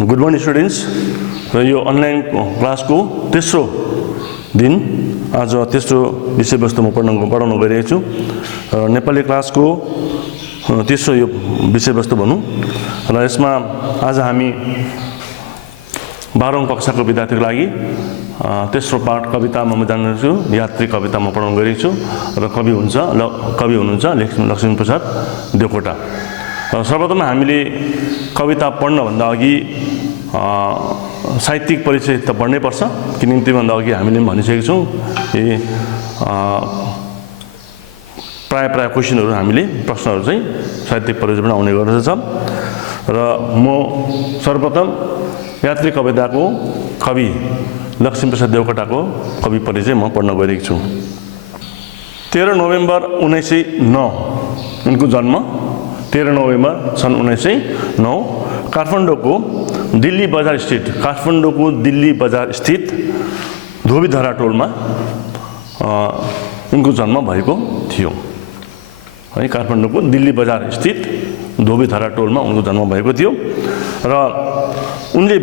Good morning students. र यो online क्लासको तेस्रो दिन आज तेस्रो विषयवस्तु म पढाउन गइरहेको छु। नेपाली क्लासको तेस्रो यो विषयवस्तु भनौँ र यसमा आज हामी 12औं कक्षाको विद्यार्थीको लागि तेस्रो पाठ कवितामा म जान्दैछु। यात्री कविता म पढाउन गइरहेको छु र कवि हुनुहुन्छ लक्ष्मीप्रसाद देवकोटा। सर्वप्रथम हामीले कविता पढ्नभन्दा अघि साहित्यिक परिचय त पढ्नै पर्छ, किनकि त्योभन्दा अघि हामीले पनि भनिसकेका छौँ प्राय क्वेसनहरू हामीले प्रश्नहरू चाहिँ साहित्यिक परिचयबाट आउने गर्दछ। र म सर्वप्रथम यात्री कविताको कवि लक्ष्मीप्रसाद देवकोटाको कवि परिचय म पढ्न गइरहेको छु। 13 नोभेम्बर 1909 उनको जन्म 13 नोभेम्बर सन् 1909 काठमाडौँको दिल्ली बजार स्थित धोबीधरा टोलमा उनको जन्म भएको थियो है। काठमाडौँको दिल्ली बजार स्थित धोबीधरा टोलमा उनको जन्म भएको थियो र उनले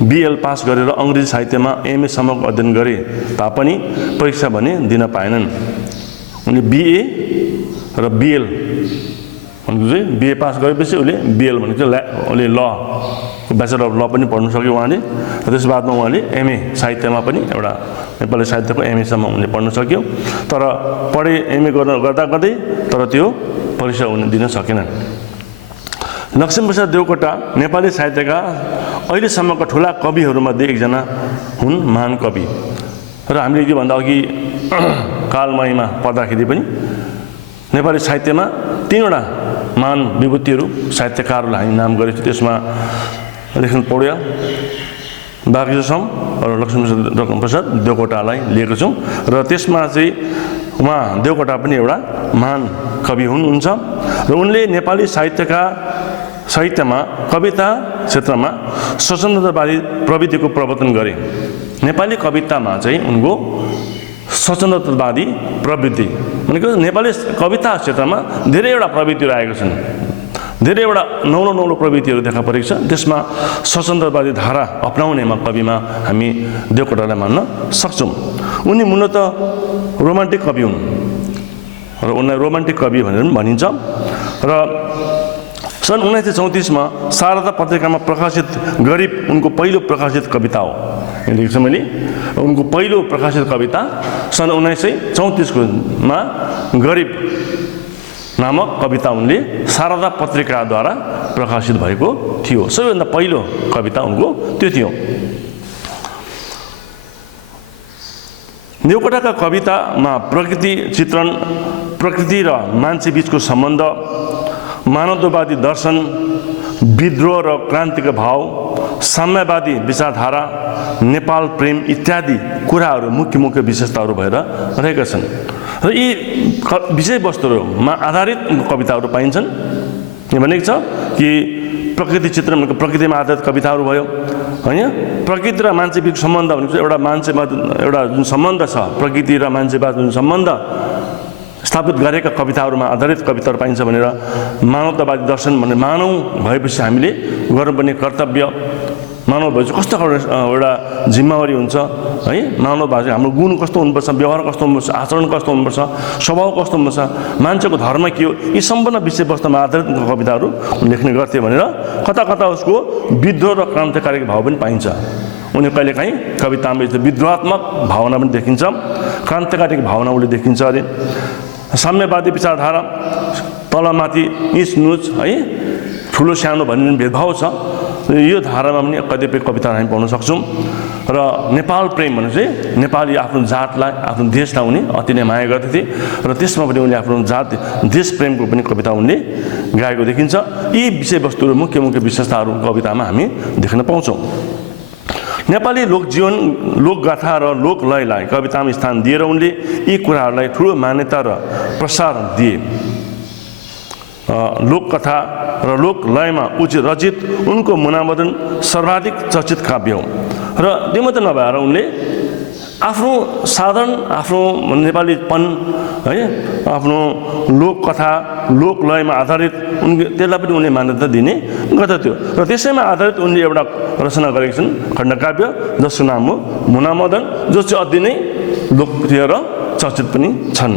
बिएल पास गरेर अङ्ग्रेजी साहित्यमा एमए सम्मको अध्ययन गरे तापनि परीक्षा भने दिन पाएनन्। उनले बिए र बिएल भनेको चाहिँ बिए पास गरेपछि उसले बिएल भनेको उसले ल ब्याचलर अफ ल पनि पढ्न सक्यो उहाँले। र त्यस बादमा उहाँले एमए साहित्यमा पनि एउटा नेपाली साहित्यको एमएसम्म उनले पढ्न सक्यो। तर एमए गर्दै तर त्यो परीक्षा उनले दिन सकेनन्। लक्ष्मीप्रसाद देवकोटा नेपाली साहित्यका अहिलेसम्मका ठुला कविहरूमध्ये एकजना हुन्, महान कवि। र हामीले योभन्दा अघि कालमयमा पढ्दाखेरि पनि नेपाली साहित्यमा 3वटा महान विभूतिहरू साहित्यकारहरूलाई हामी नाम गरेको थियौँ। त्यसमा लेखनाथ पौड्याल, बागेश्वर र लक्ष्मीप्रसाद देवकोटालाई लिएको छौँ। र त्यसमा चाहिँ उहाँ देवकोटा पनि एउटा महान कवि हुनुहुन्छ र उनले नेपाली साहित्यमा कविता क्षेत्रमा स्वतन्त्रवादी प्रवृत्तिको प्रवर्तन गरे। नेपाली कवितामा चाहिँ उनको स्वतन्त्रवादी प्रवृत्ति भनेको नेपाली कविता क्षेत्रमा धेरैवटा प्रवृत्तिहरू आएको छन्, धेरैवटा नौलो प्रवृत्तिहरू देखा परेको छ। त्यसमा स्वतन्त्रवादी धारा अपनाउनेमा कविमा हामी देवकोटालाई मान्न सक्छौँ। उनी मूलत रोमान्टिक कवि हुन् र उनलाई रोमान्टिक कवि भनेर पनि भनिन्छ। र सन् 1934 मा शारदा पत्रिकामा प्रकाशित गरिब उनको पहिलो प्रकाशित कविता हो। लेखेको छु मैले। उनको पहिलो प्रकाशित कविता सन् 1934 मा गरिब नामक कविता उनले शारदा पत्रिकाद्वारा प्रकाशित भएको थियो। सबैभन्दा पहिलो कविता उनको त्यो थियो। देवकोटाका कवितामा प्रकृति चित्रण, प्रकृति र मान्छे बीचको सम्बन्ध, मानवतावादी दर्शन, विद्रोह र क्रान्तिका भाव, साम्यवादी विचारधारा, नेपाल प्रेम इत्यादि कुराहरू मुख्य विशेषताहरू भएर रहेका छन्। र यी विषयवस्तुहरूमा आधारित कविताहरू पाइन्छन्। यहाँ भनेको छ कि प्रकृति चित्रण भनेको प्रकृतिमा आधारित कविताहरू भयो होइन। प्रकृति र मान्छे बीचको सम्बन्ध भनेको एउटा मान्छेमा एउटा जुन सम्बन्ध छ, प्रकृति र मान्छेमा जुन सम्बन्ध स्थापित गरेका कविताहरूमा आधारित कविताहरू पाइन्छ भनेर मानवतावादी दर्शन भने मानव भएपछि हामीले गर्नुपर्ने कर्तव्य, मानव भएपछि कस्तो एउटा जिम्मेवारी हुन्छ है। मानव भएपछि हाम्रो गुण कस्तो हुनुपर्छ, व्यवहार कस्तो हुनुपर्छ, आचरण कस्तो हुनुपर्छ, स्वभाव कस्तो हुनुपर्छ, मान्छेको धर्म के हो, यी सम्पूर्ण विषयवस्तुमा आधारित कविताहरू लेख्ने गर्थे भनेर कता उसको विद्रोह र क्रान्तिकारी भाव पनि पाइन्छ। उनी कहिलेकाहीँ कवितामा विद्रोहात्मक भावना पनि देखिन्छ, क्रान्तिकारी भावना उसले देखिन्छ अरे। साम्यवादी विचारधारा, तलमाथि इच नुच है, ठुलो सानो भन्ने भेदभाव छ। यो धारामा पनि कतिपय कविताहरू हामी पाउन सक्छौँ। र नेपाल प्रेम भने चाहिँ नेपाली आफ्नो जातलाई, आफ्नो देशलाई उनी अति नै माया गर्दथे र त्यसमा पनि उनले आफ्नो जात देश प्रेमको पनि कविता उनले गाएको देखिन्छ। यी विषयवस्तुहरू मुख्य विशेषताहरू कवितामा हामी देख्न पाउँछौँ। नेपाली लोकजीवन, लोकगाथा र लोकलयलाई कवितामा स्थान दिएर उनले यी कुराहरूलाई ठुलो मान्यता र प्रसार दिए। लोककथा र लोकलयमा रचित उनको मुनामदन सर्वाधिक चर्चित काव्य हो। र त्यो मात्र नभएर उनले आफ्नो साधारण आफ्नो नेपालीपन है आफ्नो लोककथा लोकलयमा आधारित त्यसलाई पनि उनले मान्यता दिने गर्दथ्यो र त्यसैमा आधारित उनले एउटा रचना गरेका छन् खण्डकाव्य जसको नाम हो मुनामदन जो चाहिँ अति नै लोकप्रिय र चर्चित पनि छन्।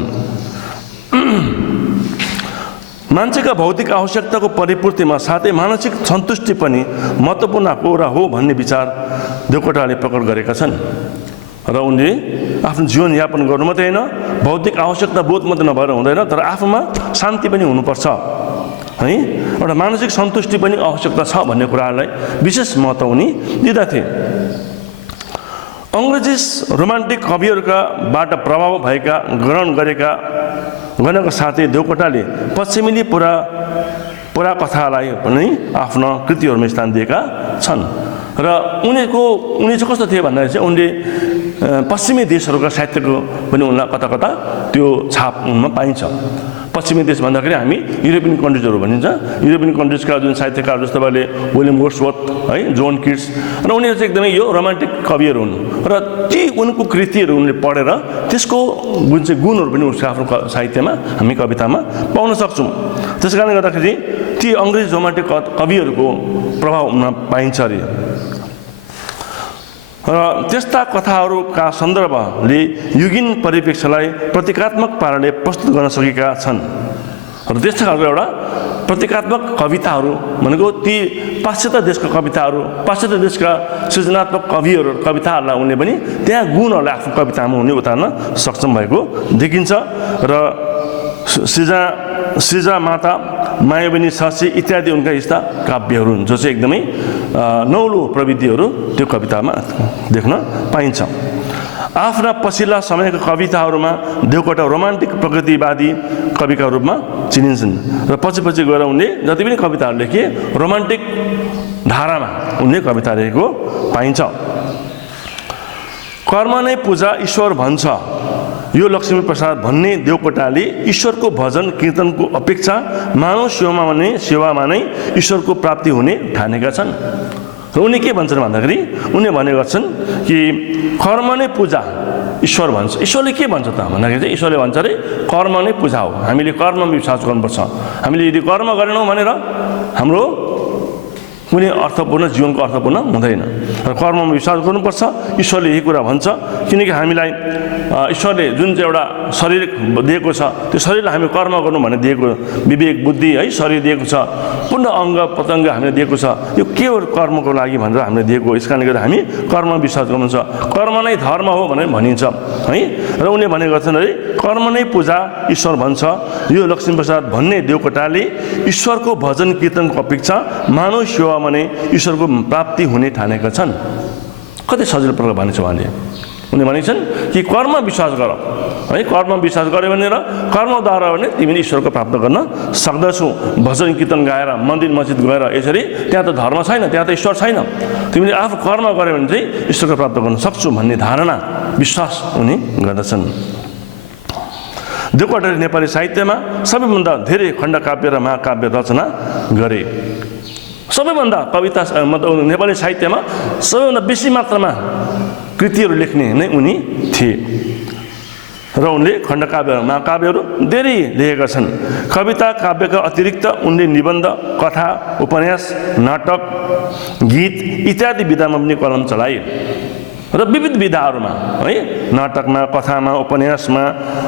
मान्छेका भौतिक आवश्यकताको परिपूर्तिमा साथै मानसिक सन्तुष्टि पनि महत्त्वपूर्ण कुरा हो भन्ने विचार देवकोटाले प्रकट गरेका छन् र उनले आफ्नो जीवनयापन गर्नु मात्रै होइन भौतिक आवश्यकता बोध मात्रै नभएर हुँदैन तर आफूमा शान्ति पनि हुनुपर्छ है एउटा मानसिक सन्तुष्टि पनि आवश्यकता छ भन्ने कुरालाई विशेष महत्त्व उनी दिँदथे। अङ्ग्रेजी रोमान्टिक कविहरूकाबाट प्रभाव भएका ग्रहण गर्नका साथै देवकोटाले पश्चिमेली पुराकथालाई पनि आफ्ना कृतिहरूमा स्थान दिएका छन् र उनी चाहिँ कस्तो थिए भन्दाखेरि चाहिँ उनले पश्चिमी देशहरूका साहित्यको पनि उनलाई कता कता त्यो छाप उनमा पाइन्छ। पश्चिमी देश भन्दाखेरि हामी युरोपियन कन्ट्रिजहरू भनिन्छ। युरोपियन कन्ट्रिजका जुन साहित्यकार जस्तो तपाईँले विलियम वर्ड्सवर्थ है जोन किट्स र उनीहरू चाहिँ एकदमै यो रोमान्टिक कविहरू हुन् र ती उनको कृतिहरू उनले पढेर त्यसको जुन चाहिँ गुणहरू पनि उसको आफ्नो साहित्यमा हामी कवितामा पाउन सक्छौँ। त्यस कारणले गर्दाखेरि ती अङ्ग्रेजी रोमान्टिक कविहरूको प्रभाव उनमा पाइन्छ अरे र त्यस्ता कथाहरूका सन्दर्भले युगीन परिप्रेक्ष्यलाई प्रतीकात्मक पाराले प्रस्तुत गर्न सकेका छन् र त्यस्ता खालको एउटा प्रतीकात्मक कविताहरू भनेको ती पाश्चात्य देशका कविताहरू पाश्चात्य देशका सृजनात्मक कविताहरूलाई उनले पनि त्यहाँ गुणहरूलाई आफ्नो कवितामा उनले उतार्न सक्षम भएको देखिन्छ र सृजा माता मायाबनी शशी इत्यादि उनका यस्ता काव्यहरू हुन् जो चाहिँ एकदमै नौलो प्रविधिहरू त्यो कवितामा देख्न पाइन्छ। आफ्ना पछिल्ला समयका कविताहरूमा देवकोटा रोमान्टिक प्रगतिवादी कविका रूपमा चिनिन्छन् र पछि गएर उनले जति पनि कविताहरू लेखे रोमान्टिक धारामा उनले कविता लेखेको पाइन्छ। कर्म नै पूजा ईश्वर भन्छ यो लक्ष्मी प्रसाद भन्ने देवकोटाले ईश्वरको भजन कीर्तनको अपेक्षा मानव सेवामा नै ईश्वरको प्राप्ति हुने ठानेका छन् र उनी के भन्छन् भन्दाखेरि उनले भनेका छन् कि कर्म नै पूजा ईश्वर भन्छ। ईश्वरले के भन्छ त भन्दाखेरि चाहिँ ईश्वरले भन्छ अरे कर्म नै पूजा हो हामीले कर्ममा विश्वास गर्नुपर्छ हामीले यदि कर्म गरेनौँ भनेर हाम्रो कुनै अर्थपूर्ण जीवनको अर्थपूर्ण हुँदैन र कर्ममा विश्वास गर्नुपर्छ। ईश्वरले यही कुरा भन्छ किनकि हामीलाई ईश्वरले जुन चाहिँ एउटा शरीर दिएको छ त्यो शरीरलाई हामी कर्म गर्नु भन्ने दिएको विवेक बुद्धि है शरीर दिएको छ पूर्ण अङ्ग प्रत्यङ्ग हामीले दिएको छ यो के हो कर्मको लागि भनेर हामीले दिएको यस कारणले गर्दा हामी कर्ममा विश्वास गर्नुहुन्छ कर्म नै धर्म हो भनेर भनिन्छ है र उनले भनेका छन् अरे कर्म नै पूजा ईश्वर भन्छ यो लक्ष्मी प्रसाद भन्ने देवकोटाले ईश्वरको भजन कीर्तनको अपेक्षा मानव सेवा भने ईश्वरको प्राप्ति हुने ठानेका छन्। कति सजिलो प्रकार भनेछ उहाँले उनले भनेछन् कि कर्म विश्वास गर है कर्म विश्वास गर्यो भने र कर्मद्वारा भने तिमीले ईश्वरको प्राप्त गर्न सक्दछौ। भजन कीर्तन गाएर मन्दिर मस्जिद गएर यसरी त्यहाँ त धर्म छैन त्यहाँ त ईश्वर छैन तिमीले आफू कर्म गर्यो भने चाहिँ ईश्वरको प्राप्त गर्न सक्छौ भन्ने धारणा विश्वास उनी गर्दछन्। देवकोटाले नेपाली साहित्यमा सबैभन्दा धेरै खण्डकाव्य र महाकाव्य रचना गरे। सबैभन्दा कविता नेपाली साहित्यमा सबैभन्दा बेसी मात्रामा कृतिहरू लेख्ने नै उनी थिए र उनले खण्डकाव्य महाकाव्यहरू धेरै लेखेका छन्। कविता काव्यका अतिरिक्त उनले निबन्ध कथा उपन्यास नाटक गीत इत्यादि विधामा पनि कलम चलाए र विविध विधाहरूमा है नाटकमा कथामा उपन्यासमा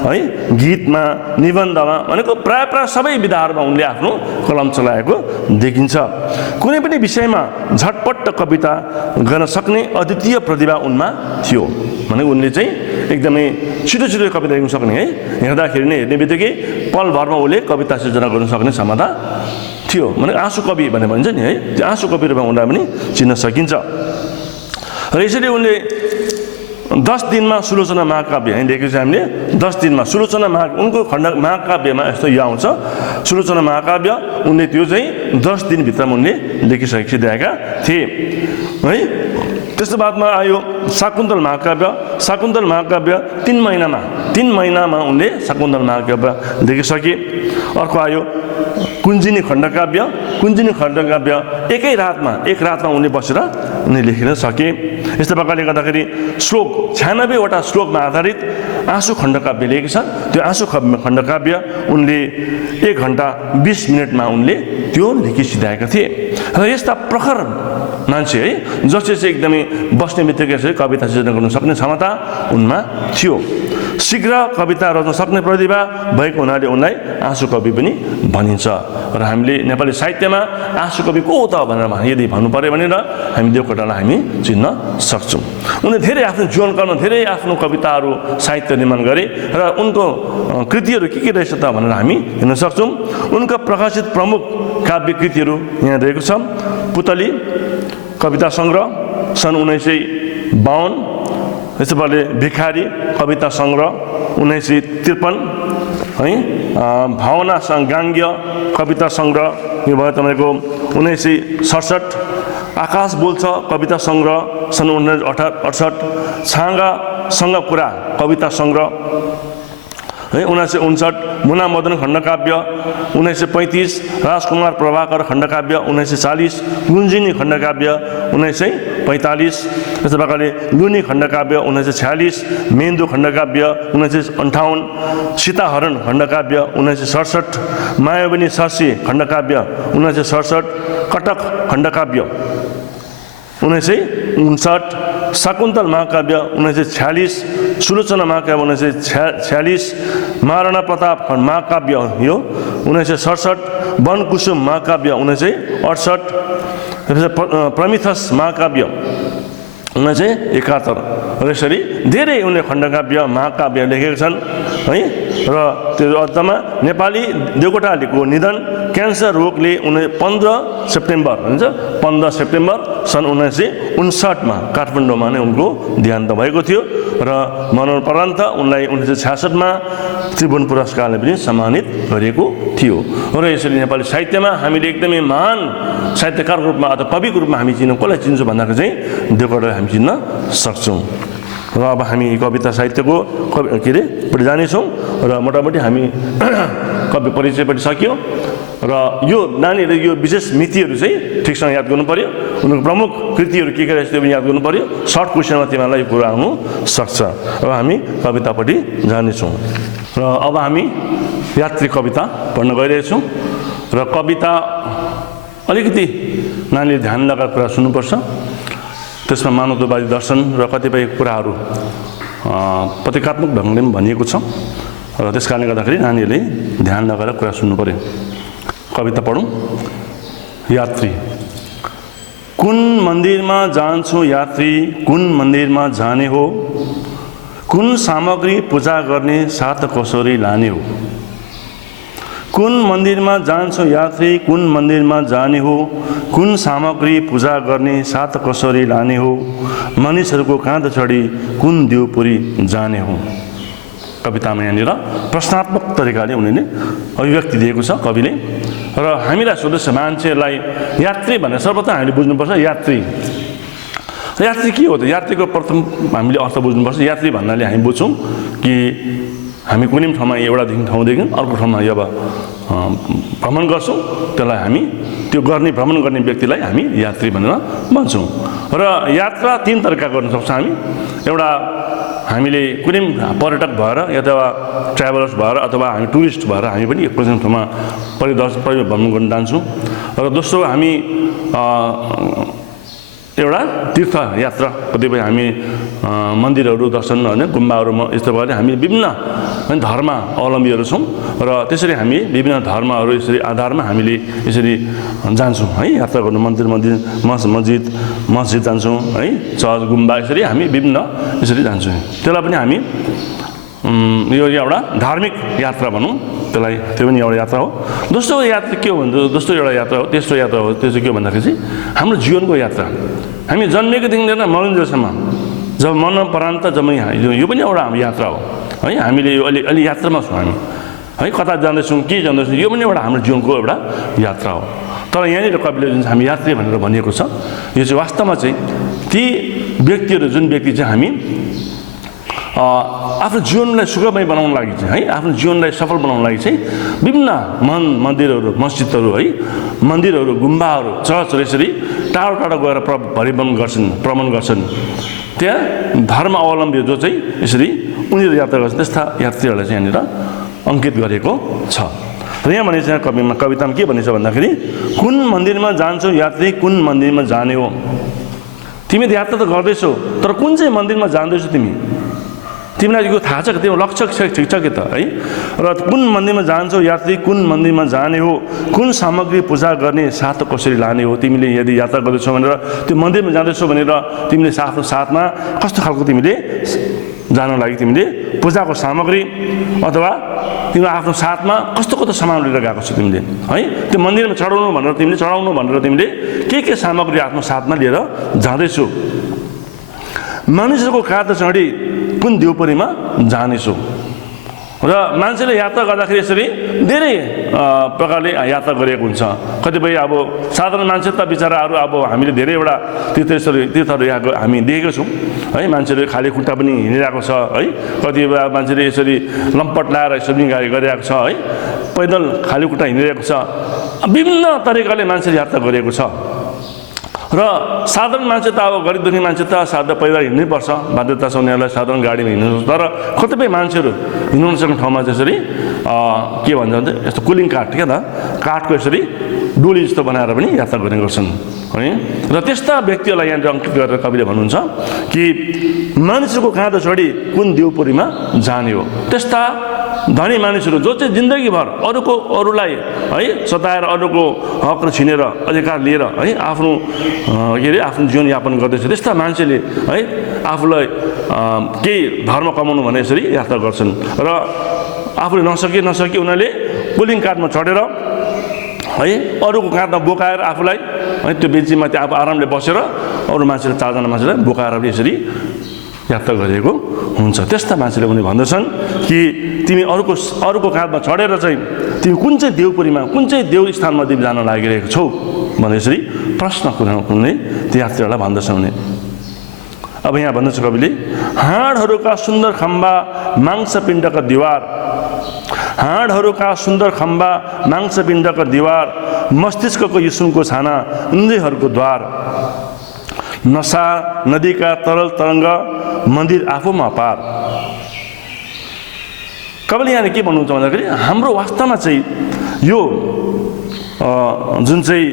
है गीतमा निबन्धमा भनेको प्राय सबै विधाहरूमा उनले आफ्नो कलम चलाएको देखिन्छ। कुनै पनि विषयमा झटपट कविता गर्न सक्ने अद्वितीय प्रतिभा उनमा थियो भने उनले चाहिँ एकदमै छिटो कविता लेख्न सक्ने है हेर्दाखेरि नै हेर्ने बित्तिकै पलभरमा उसले कविता सिर्जना गर्न सक्ने क्षमता थियो भने आँसु कवि भनेर भन्छ नि है त्यो आँसु कवि रूपमा उनलाई पनि चिन्न सकिन्छ र यसरी उनले 10 दिनमा सुलोचना महाकाव्य है लेखेको छ हामीले 10 दिनमा सुलोचना उनको खण्ड महाकाव्यमा यस्तो यो आउँछ सुलोचना महाकाव्य उनले त्यो चाहिँ 10 दिनभित्रमा उनले लेखिसकेका थिए है। त्यसको बादमा आयो शाकुन्तल महाकाव्य 3 महिनामा 3 महिनामा उनले शाकुन्तल महाकाव्य लेखिसके। अर्को आयो कुञ्जिनी खण्डकाव्य। कुञ्जिनी खण्डकाव्य एक रातमा उनले बसेर उनले लेखिन सके। यस्तै प्रकारले गर्दाखेरि श्लोक 96 वटा श्लोकमा आधारित आँसु खण्डकाव्य लेखेको छ। त्यो आँसु खण्डकाव्य उनले 1 घण्टा 20 मिनटमा उनले त्यो लेखिसिधाएका थिए। र यस्ता प्रखर मान्छे है जसले चाहिँ एकदमै बस्ने बित्तिकै चाहिँ कविता सृजना गर्न सक्ने क्षमता उनमा थियो। शीघ्र कविता रच्न सक्ने प्रतिभा भएको हुनाले उनलाई आँसु कवि पनि भनिन्छ। र हामीले नेपाली साहित्यमा आँसु कवि को त भनेर यदि भन्नु पर्यो भने हामी देवकोटालाई हामी चिन्न सक्छौँ। उनले धेरै आफ्नो जीवनकालमा धेरै आफ्नो कविताहरू साहित्य निर्माण गरे र उनको कृतिहरू के रहेछ त भनेर हामी हेर्न सक्छौँ। उनका प्रकाशित प्रमुख काव्य कृतिहरू यहाँ रहेको छ। पुतली कविता सङ्ग्रह सन् 1952। यस्तै प्रकारले भिखारी कविता सङ्ग्रह 1953 है। भावना गाङ्ग्य कविता सङ्ग्रह यो भयो तपाईँको 1967। आकाश बोल्छ कविता सङ्ग्रह सन् 1968। छाँगासँग कुरा कविता सङ्ग्रह है 1959। मुना मदन खण्डकाव्य 1935। राजकुमार प्रभाकर खण्डकाव्य 1940। गुन्जिनी खण्डकाव्य 1945। यस्तै प्रकारले लुनी खण्डकाव्य 1946। मेन्दु खण्डकाव्य 1958। सीताहरण खण्डकाव्य 1967। मायावनी शशी खण्डकाव्य 1967। कटक खण्डकाव्य 1959। शाकुन्तल महाकाव्य 1946। सुलोचना महाकाव्य 1946। महाराणा प्रताप महाकाव्य यो 1967। वनकुसुम महाकाव्य 1968। प्रमिथस महाकाव्य 1971। र यसरी धेरै उनले खण्डकाव्य महाकाव्य लेखेका छन् है। र त्यो अर्थमा नेपाली देवकोटाको निधन क्यान्सर रोगले 15 सेप्टेम्बर भन्छ 15 सेप्टेम्बर सन् 1959मा काठमाडौँमा नै उनको देहान्त भएको थियो। र मरणोपरान्त उनलाई 1966मा त्रिभुवन पुरस्कारले पनि सम्मानित गरिएको थियो। र यसरी नेपाली साहित्यमा हामीले एकदमै महान साहित्यकारको रूपमा अथवा कविको रूपमा हामी चिन्नु कसलाई चिन्छौँ भन्दाखेरि चाहिँ देवकोटालाई हामी चिन्न सक्छौँ। र अब हामी कविता साहित्यको पट्टि जानेछौँ। र मोटामोटी हामी कवि परिचयपट्टि सक्यो। र यो नानीहरूले यो विशेष मितिहरू चाहिँ ठिकसँग याद गर्नु पर्यो। उनीहरूको प्रमुख कृतिहरू के रहेछ त्यो पनि याद गर्नु पर्यो। सर्ट क्वेसनमा तिमीहरूलाई यो कुरा आउनु सक्छ। अब हामी कवितापट्टि जानेछौँ। र अब हामी यात्री कविता पढ्न गइरहेछौँ। र कविता अलिकति नानीले ध्यान लगाएर कुरा सुन्नुपर्छ। त्यसमा मानवतावादी दर्शन र कतिपय कुराहरू प्रतीकात्मक ढङ्गले पनि भनिएको छ। र त्यस कारणले गर्दाखेरि नानीहरूले ध्यान लगाएर कुरा सुन्नु पर्यो। कविता पढौँ। यात्री। कुन मन्दिरमा जान्छु यात्री, कुन मन्दिरमा जाने हो, कुन सामग्री पूजा गर्ने सात कसरी लाने हो। कुन मन्दिरमा जान्छु यात्री, कुन मन्दिरमा जाने हो, कुन सामग्री पूजा गर्ने सात कसरी लाने हो, मानिसहरूको काँध चढी कुन देउपुरी जाने हो। कवितामा यहाँनिर प्रश्नात्मक तरिकाले उनीहरूले अभिव्यक्ति दिएको छ कविले। र हामीलाई सोध्छ मान्छेलाई यात्री भनेर सर्वप्रथम हामीले बुझ्नुपर्छ यात्री। यात्री के हो त? यात्रीको प्रथम हामीले अर्थ बुझ्नुपर्छ। यात्री भन्नाले हामी बुझ्छौँ कि हामी कुनै ठाउँमा एउटादेखि ठाउँदेखि अर्को ठाउँमा अब भ्रमण गर्छौँ, त्यसलाई हामी त्यो भ्रमण गर्ने व्यक्तिलाई हामी यात्री भनेर भन्छौँ। र यात्रा 3 तरिका गर्न सक्छौँ हामी। एउटा हामीले कुनै पर्यटक भएर अथवा ट्राभलर्स भएर अथवा हामी टुरिस्ट भएर हामी पनि एक प्रदेश ठाउँमा भ्रमण गर्न जान्छौँ। र दोस्रो हामी एउटा तीर्थ यात्रा, कतिपय हामी मन्दिरहरू दर्शन होइन गुम्बाहरूमा यस्तो भएर हामी विभिन्न धर्म अवलम्बीहरू छौँ। र त्यसरी हामी विभिन्न धर्महरू यसरी आधारमा हामीले यसरी जान्छौँ है। यात्रा गर्नु मस्जिद जान्छौँ है, चर्च गुम्बा यसरी हामी विभिन्न यसरी जान्छौँ। त्यसलाई पनि हामी यो एउटा धार्मिक यात्रा भनौँ त्यसलाई, त्यो पनि एउटा यात्रा हो। दोस्रो यात्रा के हो भन्दा दोस्रो एउटा यात्रा हो, तेस्रो यात्रा हो। त्यो चाहिँ के भन्दाखेरि चाहिँ हाम्रो जीवनको यात्रा। हामी जन्मेकोदेखि लिएर मरिन्जेलसम्म जब मरणोपरान्त जब यो पनि एउटा हाम्रो यात्रा हो है। हामीले यो अलि यात्रामा छौँ हामी है, कता जाँदैछौँ के जाँदैछौँ, यो पनि एउटा हाम्रो जीवनको एउटा यात्रा हो। तर यहाँनिर कविले जुन हामी यात्री भनेर भनिएको छ, यो चाहिँ वास्तवमा चाहिँ ती व्यक्तिहरू जुन व्यक्ति चाहिँ हामी आफ्नो जीवनलाई सुखमय बनाउन लागि चाहिँ है, आफ्नो जीवनलाई सफल बनाउन लागि चाहिँ विभिन्न मन्दिरहरू, मस्जिदहरू है, मन्दिरहरू, गुम्बाहरू, चर्चहरू यसरी टाढो टाढो गएर भ्रमण गर्छन्। त्यहाँ धर्म अवलम्बी जो चाहिँ यसरी उनीहरू यात्रा गर्छन्, त्यस्ता यात्रीहरूलाई चाहिँ यहाँनिर अङ्कित गरेको छ। र यहाँ भनेको चाहिँ कवितामा के भनेछ भन्दाखेरि, कुन मन्दिरमा जान्छौ यात्री, कुन मन्दिरमा जाने हो। तिमी त यात्रा त गर्दैछौ, तर कुन चाहिँ मन्दिरमा जाँदैछौ तिमीलाई यो थाहा छ कि त्यो लक्ष्य ठिक छ कि त है। र कुन मन्दिरमा जान्छौ यात्री, कुन मन्दिरमा जाने हो, कुन सामग्री पूजा गर्ने, साथ कसरी लाने हो। तिमीले यदि यात्रा गर्दैछौ भनेर त्यो मन्दिरमा जाँदैछौ भनेर तिमीले आफ्नो साथमा कस्तो खालको तिमीले जान लागि तिमीले पूजाको सामग्री अथवा तिम्रो आफ्नो साथमा कस्तो सामान लिएर गएको छौ तिमीले है। त्यो मन्दिरमा चढाउनु भनेर तिमीले के सामग्री आफ्नो साथमा लिएर जाँदैछौ। मानिसहरूको काँध चढी कुन देउपरीमा जानेछु। र मान्छेले यात्रा गर्दाखेरि यसरी धेरै प्रकारले यात्रा गरेको हुन्छ। कतिपय अब साधारण मान्छे त बिचराहरू अब हामीले धेरैवटा तीर्थहरू यहाँको हामी देखेको छौँ है। मान्छेले खाली खुट्टा पनि हिँडिरहेको छ है। कतिपय मान्छेले यसरी लम्पट लाएर यसरी गरिरहेको छ है। पैदल खाली खुट्टा हिँडिरहेको छ। विभिन्न तरिकाले मान्छेले यात्रा गरेको छ। र साधारण मान्छे त अब गरिब दुखी मान्छे त साधारण पैदल हिँड्नै पर्छ, बाध्यता छ उनीहरूलाई साधारण गाडीमा हिँड्नु। तर कतिपय मान्छेहरू हिँड्नु नसक्ने ठाउँमा चाहिँ यसरी के भन्छ भने यस्तो कुलिङ काठ क्या त, काठको यसरी डोली जस्तो बनाएर पनि यात्रा गर्ने गर्छन् है। र त्यस्ता व्यक्तिहरूलाई यहाँनिर अङ्कित गरेर कविले भन्नुहुन्छ कि मानिसहरूको काँधो चढी कुन देउपुरीमा जाने हो। त्यस्ता धनी मानिसहरू जो चाहिँ जिन्दगीभर अरूलाई है सताएर अरूको हक छिनेर अधिकार लिएर है आफ्नो आफ्नो जीवनयापन गर्दैछ, त्यस्ता मान्छेले है आफूलाई केही धर्म कमाउनु भने यसरी यात्रा गर्छन्। र आफूले नसके उनीहरूले पुलिङ काठमा चढेर है अरूको काँधमा बोकाएर आफूलाई है त्यो बेन्चीमा त्यो आरामले बसेर अरू मान्छेले 4 जना मान्छेलाई बोकाएर पनि यसरी यात्रा गरिएको हुन्छ। त्यस्ता मान्छेले उनी भन्दछन् कि तिमी अरूको काँधमा चढेर चाहिँ तिमी कुन चाहिँ देउपुरीमा, कुन चाहिँ देव स्थानमा तिमी जान लागिरहेको छौ भनेर यसरी प्रश्न कुनै त्यो यात्रीहरूलाई भन्दछन् उनी। अब यहाँ भन्दछ कविले, हाडहरूका सुन्दर खम्बा मांसपिण्डका दिवार, हाडहरूका सुन्दर खम्बा मांसपिण्डका दिवार, मस्तिष्कको यो सुनको छाना इन्द्रियहरूको द्वार, नसा नदीका तरल तरङ्ग मन्दिर आफूमा पार। कविले यहाँ के भन्नुहुन्छ भन्दाखेरि हाम्रो वास्तवमा चाहिँ यो जुन चाहिँ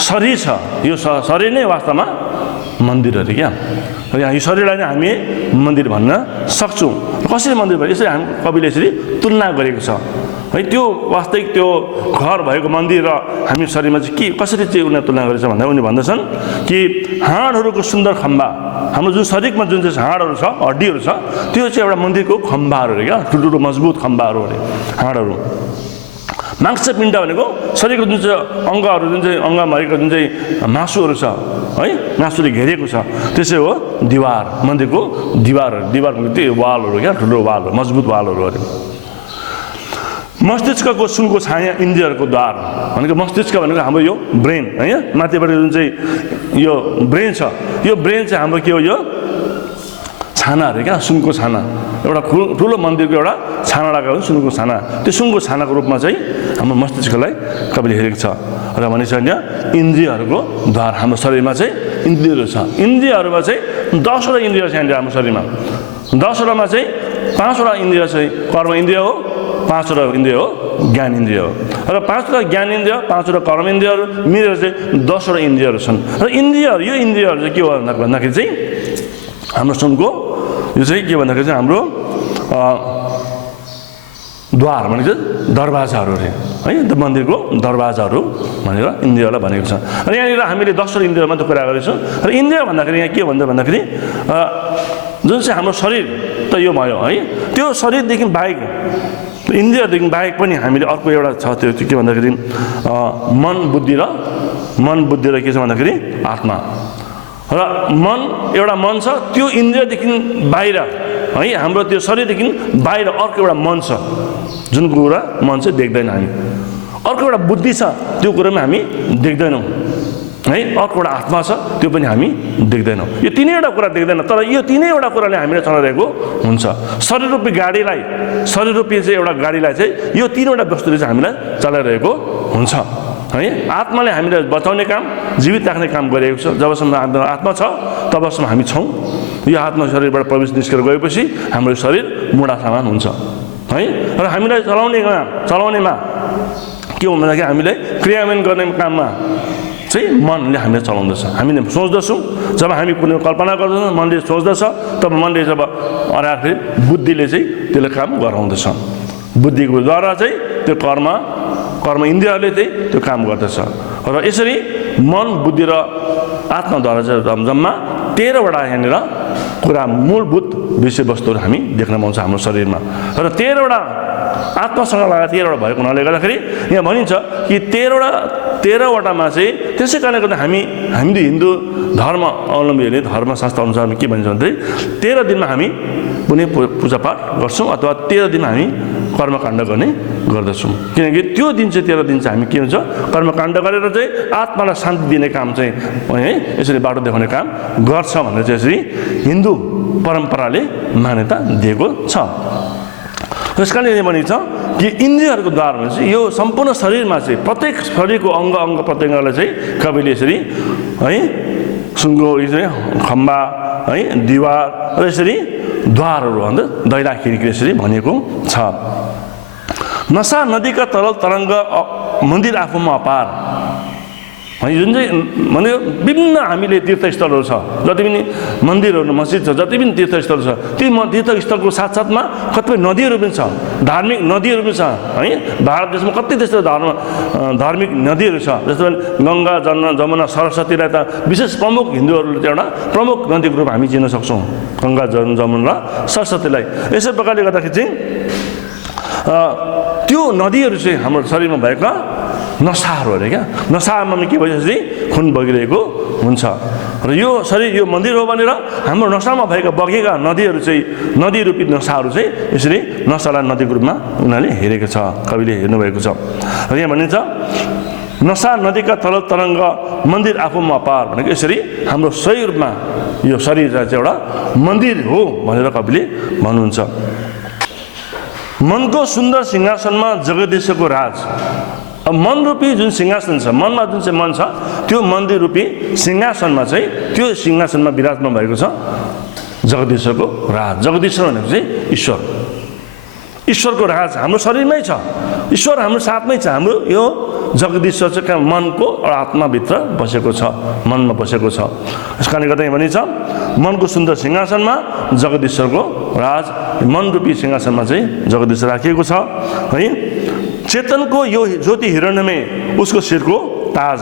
शरीर छ यो शरीर नै वास्तवमा मन्दिरहरू क्या। यहाँ यो शरीरलाई नै हामी मन्दिर भन्न सक्छौँ। कसरी मन्दिर भयो यसरी हामी कविले यसरी तुलना गरेको छ है। त्यो वास्तविक त्यो घर भएको मन्दिर र हामी शरीरमा चाहिँ के कसरी चाहिँ उनीहरूले तुलना गरेको छ भन्दा उनी भन्दछन् कि हाडहरूको सुन्दर खम्बा, हाम्रो जुन शरीरमा जुन चाहिँ हाडहरू छ, हड्डीहरू छ, त्यो चाहिँ एउटा मन्दिरको खम्बाहरू अरे क्या, ठुल्ठुलो मजबुत खम्बाहरू अरे हाडहरू। मांसपिण्ड भनेको शरीरको जुन चाहिँ अङ्गहरू, जुन चाहिँ अङ्गभरिको जुन चाहिँ मासुहरू छ है, मासुले घेरिएको छ, त्यसै हो दिवार, मन्दिरको दिवारहरू। दिवार भनेको त्यो वालहरू क्या, ठुलो वाल, मजबुत वालहरू अरे। मस्तिष्कको सुनको छाया इन्द्रियहरूको द्वार भनेको मस्तिष्क भनेको हाम्रो यो ब्रेन है, माथिबाट जुन चाहिँ यो ब्रेन छ, यो ब्रेन चाहिँ हाम्रो के हो, यो छाना अरे क्या, सुनको छाना। एउटा ठुलो मन्दिरको एउटा छाना लगाएको सुनको छाना, त्यो सुनको छानाको रूपमा चाहिँ हाम्रो मस्तिष्कलाई कविले हेरेको छ। र भनेको छ यहाँ इन्द्रियहरूको द्वार, हाम्रो शरीरमा चाहिँ इन्द्रियहरू छ। इन्द्रियहरूमा चाहिँ 10वटा इन्द्रिय छ हाम्रो शरीरमा। 10वटामा चाहिँ 5वटा इन्द्रिय चाहिँ कर्म इन्द्रिय हो, 5वटा इन्द्रिय हो ज्ञान इन्द्रिय हो। र 5वटा ज्ञान इन्द्रिय, 5वटा कर्म इन्द्रियहरू मिलेर चाहिँ 10वटा इन्द्रियहरू छन्। र इन्द्रियहरू, यो इन्द्रियहरू चाहिँ के हो भन्दाखेरि चाहिँ हाम्रो सुनको यो चाहिँ के भन्दाखेरि चाहिँ हाम्रो द्वार भनेको दरवाजाहरू अरे है, त्यो मन्दिरको दरवाजाहरू भनेर इन्द्रियहरूलाई भनेको छ। र यहाँनिर हामीले 10वटा इन्द्रियमा त कुरा गरेको छौँ। र इन्द्रिय भन्दाखेरि यहाँ के भन्छ भन्दाखेरि जुन चाहिँ हाम्रो शरीर त यो भयो है, त्यो शरीरदेखि बाहेक, इन्द्रियदेखि बाहेक पनि हामीले अर्को एउटा छ, त्यो के भन्दाखेरि मन बुद्धि र के छ भन्दाखेरि आत्मा। र मन एउटा मन छ, त्यो इन्द्रियदेखि बाहिर है, हाम्रो त्यो शरीरदेखि बाहिर अर्को एउटा मन छ, जुन कुरा मन चाहिँ देख्दैन हामी। अर्को एउटा बुद्धि छ, त्यो कुरामा हामी देख्दैनौँ है, अर्को एउटा आत्मा छ, त्यो पनि हामी देख्दैनौँ। यो तीनैवटा कुरा देख्दैन, तर यो तीनैवटा कुराले हामीलाई चलाइरहेको हुन्छ। शरीर रूपी गाडीलाई, शरीर रूपी चाहिँ एउटा गाडीलाई चाहिँ यो तीनवटा वस्तुले चाहिँ हामीलाई चलाइरहेको हुन्छ है। आत्माले हामीलाई बचाउने काम, जीवित राख्ने काम गरिरहेको छ। जबसम्म हाम्रो आत्मा छ तबसम्म हामी छौँ। यो आत्मा शरीरबाट प्रवेश निस्केर गएपछि हाम्रो शरीर मुढा समान हुन्छ है। र हामीलाई चलाउनेमा के हो भन्दाखेरि हामीले क्रियान्वयन गर्ने काममा चाहिँ मनले हामीलाई चलाउँदछ। हामीले सोच्दछौँ, जब हामी कुनै कल्पना गर्दछौँ मनले सोच्दछ, तब मनले जब फेरि बुद्धिले चाहिँ त्यसले काम गराउँदछ। बुद्धिको द्वारा चाहिँ त्यो कर्म इन्द्रियहरूले चाहिँ त्यो काम गर्दछ। र यसरी मन, बुद्धि र आत्माद्वारा चाहिँ जम्मा 13वटा यहाँनिर कुरा, मूलभूत विषयवस्तुहरू हामी देख्न पाउँछ हाम्रो शरीरमा। र 13वटा आत्मासँग लगाएर 13वटा भएको हुनाले गर्दाखेरि यहाँ भनिन्छ कि 13वटामा चाहिँ त्यसै कारणले गर्दा हामीले हिन्दू धर्म अवलम्बीहरूले धर्मशास्त्र अनुसार के भन्छ भने 13 दिनमा हामी कुनै पूजापाठ गर्छौँ अथवा 13 दिनमा हामी कर्मकाण्ड गर्ने गर्दछौँ। किनकि त्यो दिन चाहिँ 13 दिन चाहिँ हामी के हुन्छ, कर्मकाण्ड गरेर चाहिँ आत्मालाई शान्ति दिने काम चाहिँ है, यसरी बाटो देखाउने काम गर्छ भनेर चाहिँ यसरी हिन्दू परम्पराले मान्यता दिएको छ। त्यस कारणले भनिन्छ कि इन्द्रियहरूको द्वारा चाहिँ यो सम्पूर्ण शरीरमा चाहिँ प्रत्येक शरीरको अङ्ग प्रत्यङ्गलाई चाहिँ कविले यसरी है सुनको खम्बा है, दिवार र यसरी द्वारहरू भन्दा दैला खिड्की यसरी भनेको छ। नसा नदीका तरल तरङ्ग मन्दिर आफूमा अपार है। जुन चाहिँ भनेको विभिन्न हामीले तीर्थस्थलहरू छ, जति पनि मन्दिरहरू मस्जिद छ, जति पनि तीर्थस्थलहरू छ, ती तीर्थस्थलको साथसाथमा कतिपय नदीहरू पनि छ, धार्मिक नदीहरू पनि छ है। भारत देशमा कति त्यस्तो धार्मिक नदीहरू छ, जस्तो गङ्गा, जमुना, सरस्वतीलाई त विशेष प्रमुख हिन्दूहरूले एउटा प्रमुख नदीको रूपमा हामी चिन्न सक्छौँ, गङ्गा, जमुना र सरस्वतीलाई। यसै प्रकारले गर्दाखेरि चाहिँ त्यो नदीहरू चाहिँ हाम्रो शरीरमा भएका नसाहरू अरे क्या, नसामा के भएपछि खुन बगिरहेको हुन्छ। र यो शरीर यो मन्दिर हो भनेर हाम्रो नसामा बगेका नदीहरू चाहिँ, नदी रूपी नसाहरू चाहिँ यसरी नसालाई नदीको रूपमा उनीहरूले हेरेको छ, कविले हेर्नुभएको छ। र यहाँ भनिन्छ नसा नदीका तरल तरङ्ग मन्दिर आफूमा अपार भनेको यसरी हाम्रो सही रूपमा यो शरीर चाहिँ एउटा मन्दिर हो भनेर कविले भन्नुहुन्छ। मनको सुन्दर सिंहासनमा जगदीशको राज। अब मन रूपी जुन सिंहासन छ, मनमा जुन चाहिँ मन छ, त्यो मन्दिर रूपी सिंहासनमा चाहिँ त्यो सिंहासनमा विराजमान भएको छ जगदीशको राज। जगदीश्वर भनेको चाहिँ ईश्वर, ईश्वरको राज हाम्रो शरीरमै छ, ईश्वर हाम्रो साथमै छ। हाम्रो यो जगदीश्वर चाहिँ मनको आत्माभित्र बसेको छ, मनमा बसेको छ। यस कारणले गर्दा यहाँ भनिन्छ मनको सुन्दर सिंहासनमा जगदीश्वरको राज, मन रूपी सिंहासनमा चाहिँ जगदीश्वर राखिएको छ है। चेतनको यो ज्योति हिरण्यमय उसको शिरको ताज।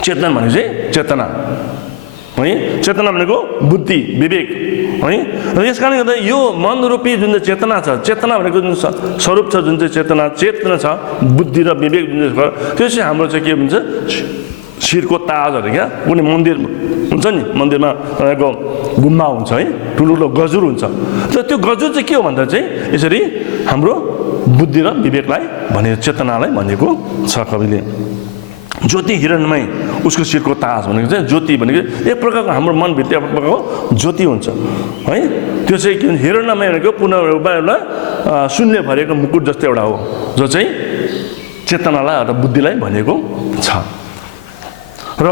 चेतन भनेको चाहिँ चेतना है, चेतना भनेको बुद्धि, विवेक है। र यस कारणले गर्दा यो मन रूपी जुन चाहिँ चेतना छ, चेतना भनेको जुन स्वरूप छ, जुन चाहिँ चेतना छ, बुद्धि र विवेक जुन चाहिँ त्यो चाहिँ हाम्रो चाहिँ के भन्छ शिरको ताजहरू क्या। कुनै मन्दिर हुन्छ नि, मन्दिरमा तपाईँको गुम्बा हुन्छ है, ठुलो गजुर हुन्छ, त्यो गजुर चाहिँ के हो भन्दा चाहिँ यसरी हाम्रो बुद्धि र विवेकलाई भनेको, चेतनालाई भनेको छ कविले। ज्योति हिरणमय उसको शिरको ताज भनेको चाहिँ ज्योति भनेको एक प्रकारको हाम्रो मनभित्र एक प्रकारको ज्योति हुन्छ है। त्यो चाहिँ के हिरण्यमय भनेको पुनः एउटा शून्य भरिएको मुकुट जस्तो एउटा हो, जो चाहिँ चेतनालाई र बुद्धिलाई भनेको छ। र